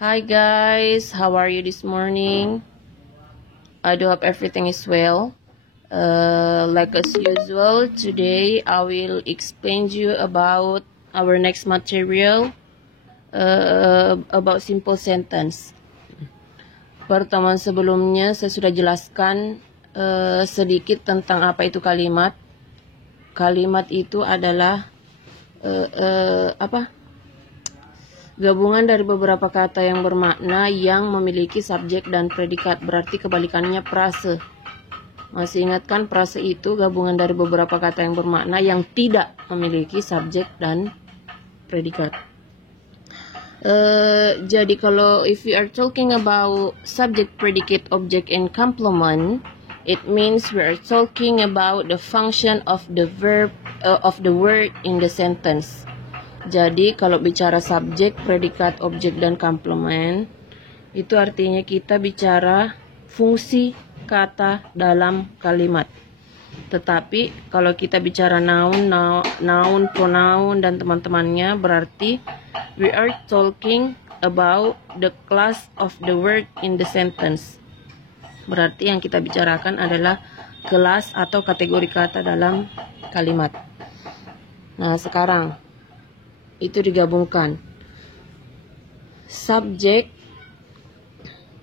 Hi guys, how are you this morning? I do hope everything is well. Like as usual, today I will explain you about our next material about simple sentence. Pertemuan sebelumnya saya sudah jelaskan sedikit tentang apa itu kalimat. Kalimat itu adalah gabungan dari beberapa kata yang bermakna yang memiliki subjek dan predikat, berarti kebalikannya frase. Masih ingatkan frase itu gabungan dari beberapa kata yang bermakna yang tidak memiliki subjek dan predikat. Jadi kalau if we are talking about subject, predicate, object, and complement, it means we are talking about the function of the verb of the word in the sentence. Jadi kalau bicara subjek, predikat, objek, dan komplement, itu artinya kita bicara fungsi kata dalam kalimat. Tetapi kalau kita bicara noun, pronoun, dan teman-temannya, berarti we are talking about the class of the word in the sentence. Berarti yang kita bicarakan adalah kelas atau kategori kata dalam kalimat. Nah, sekarang itu digabungkan. Subjek,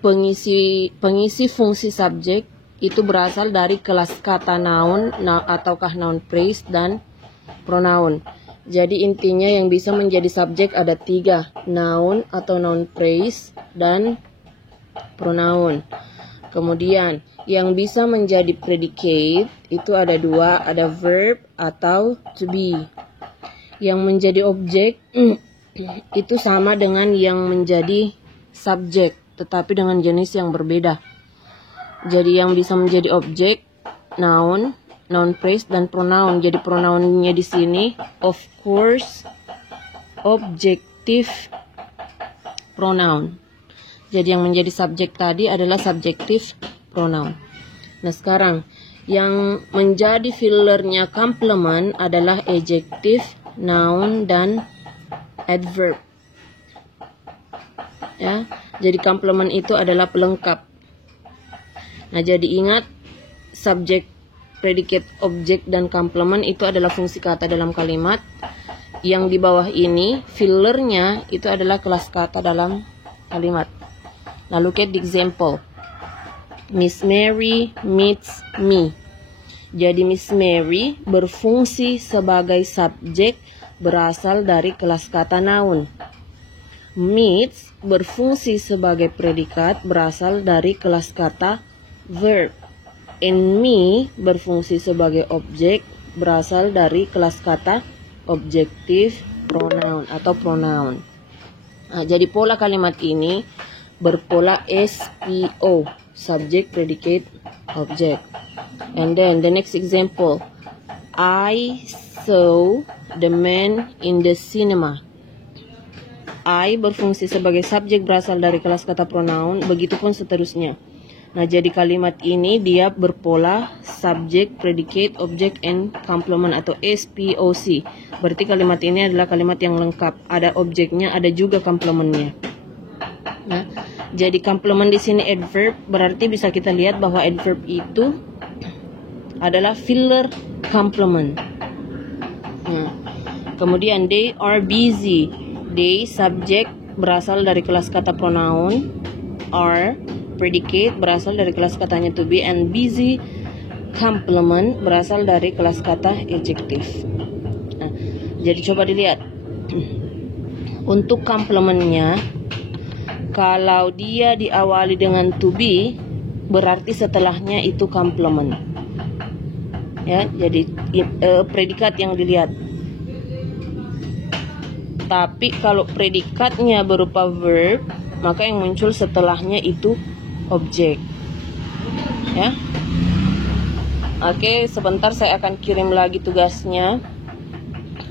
pengisi fungsi subjek itu berasal dari kelas kata noun ataukah noun phrase dan pronoun. Jadi intinya yang bisa menjadi subjek ada 3, noun atau noun phrase dan pronoun. Kemudian yang bisa menjadi predicate itu ada 2, ada verb atau to be. Yang menjadi objek itu sama dengan yang menjadi subjek, tetapi dengan jenis yang berbeda. Jadi yang bisa menjadi objek, noun, noun phrase, dan pronoun. Jadi pronounnya di sini, of course, objective pronoun. Jadi yang menjadi subjek tadi adalah subjective pronoun. Nah sekarang, yang menjadi fillernya complement adalah adjective, noun, dan adverb. Ya, jadi complement itu adalah pelengkap. Nah, jadi ingat subjek, predicate, objek, dan complement itu adalah fungsi kata dalam kalimat. Yang di bawah ini fillernya itu adalah kelas kata dalam kalimat. Nah, look at the example. Miss Mary meets me. Jadi Miss Mary berfungsi sebagai subjek berasal dari kelas kata noun. Meets berfungsi sebagai predikat berasal dari kelas kata verb. And me berfungsi sebagai objek berasal dari kelas kata objective pronoun atau pronoun. Nah, jadi pola kalimat ini berpola SPO, subject, predicate, object. And then the next example, I saw the man in the cinema. I berfungsi sebagai subjek berasal dari kelas kata pronoun, begitupun seterusnya. Nah, jadi kalimat ini dia berpola subject, predicate, object, and complement atau SPOC. Berarti kalimat ini adalah kalimat yang lengkap. Ada objeknya, ada juga complementnya. Nah, jadi complement di sini adverb, berarti bisa kita lihat bahwa adverb itu adalah filler complement. Nah, kemudian they are busy. They subjek berasal dari kelas kata pronoun, are predicate berasal dari kelas katanya to be, and busy complement berasal dari kelas kata adjective. Nah, jadi coba dilihat. Untuk complementnya, kalau dia diawali dengan to be, berarti setelahnya itu complement. Ya, jadi predikat yang dilihat. Tapi kalau predikatnya berupa verb, maka yang muncul setelahnya itu objek. Ya. Oke, sebentar saya akan kirim lagi tugasnya.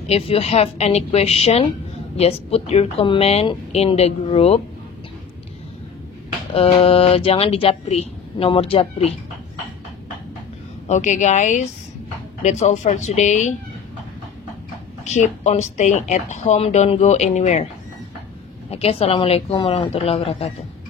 If you have any question, just put your comment in the group. Jangan di japri, nomor japri. Okay guys, that's all for today. Keep on staying at home, don't go anywhere. Oke, assalamualaikum warahmatullahi wabarakatuh.